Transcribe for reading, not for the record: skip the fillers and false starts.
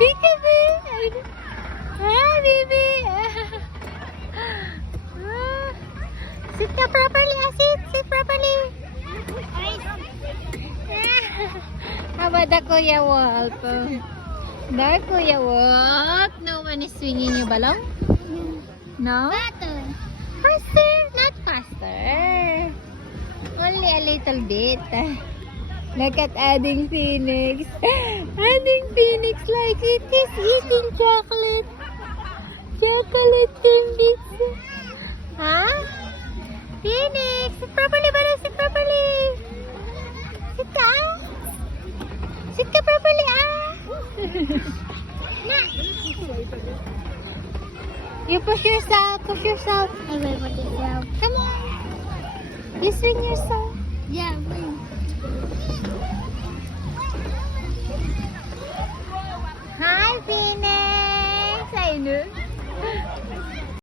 Peekaboo. Hi, baby. Sit ka properly, sit properly. How about the Kuya Wolf? The Kuya Wolf. No one is swinging your balloon? No? Faster, not faster. Only a little bit. Look at Adding Phoenix. Adding Phoenix like it is eating chocolate. Chocolate timbits. Huh? Phoenix, sit properly, balloon, sit properly. Sit ka. Sit ka properly, You push yourself, push yourself. I will put it down. Come on. You swing yourself. Yeah, wait. Hi, Phoenix. I know.